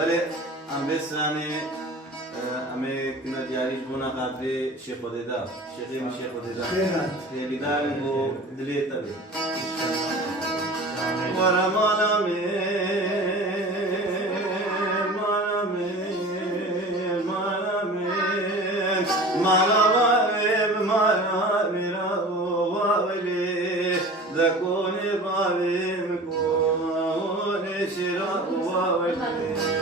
بله ام بسانی امی کنا دیاریش بونا قبلی شیخ ودیدا شیخی می شیخ ودیدا خیلی دارم و دلیت بی ورمانا می ذكوني ظالمكم ونشرا وولي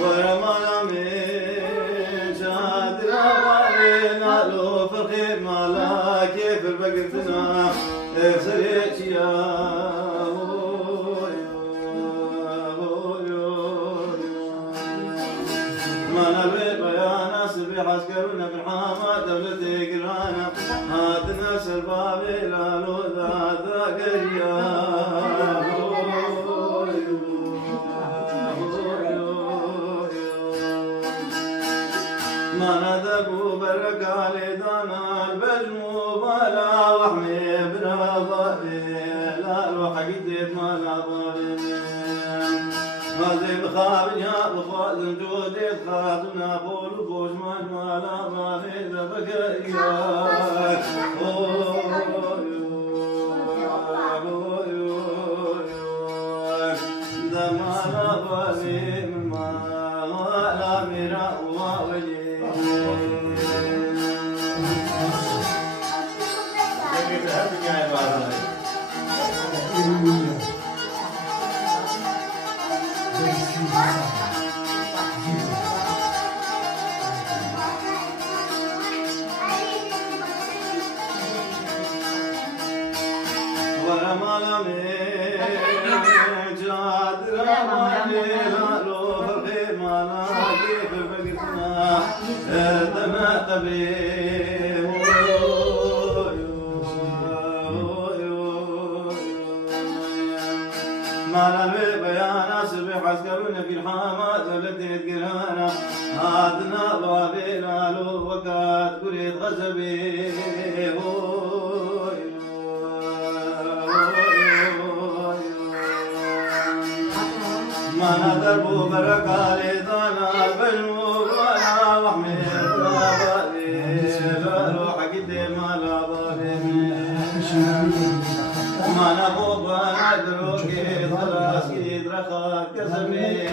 ورمانا من شادرا وعلينا لو فرقي مالا كيف بقتنا افسريك يا ما نبي بيانا سبي عسكرنا في الحامة دولتي قرانا هاتنا سربابي لا لوذا ذاقريا ما ندقوا برقالي دانا البجمو بلا وحمي بلا ضابي لا روح قديت ما لا ظالمين هذي بخاب يا بخوات جودي خاتنا بول بوش ما لا ظالي ذا بقيا ذا ما لا ظالم ما لا مراء وولي ورمانا من جاد رماني لا روح الخيمانا كيف بقتنا دمع طبيب ما نلوي بيانا سبح عسكرنا في الحامة زبلتي قرانا هاتنا بابينا لو وقات قريت غزبي ما ندربو بركالي دانا بجمو وانا وحمي بابي لا روح قدي ما لا ظالمي ما نبو بنا دروكي خلاص كيد رخات كسبي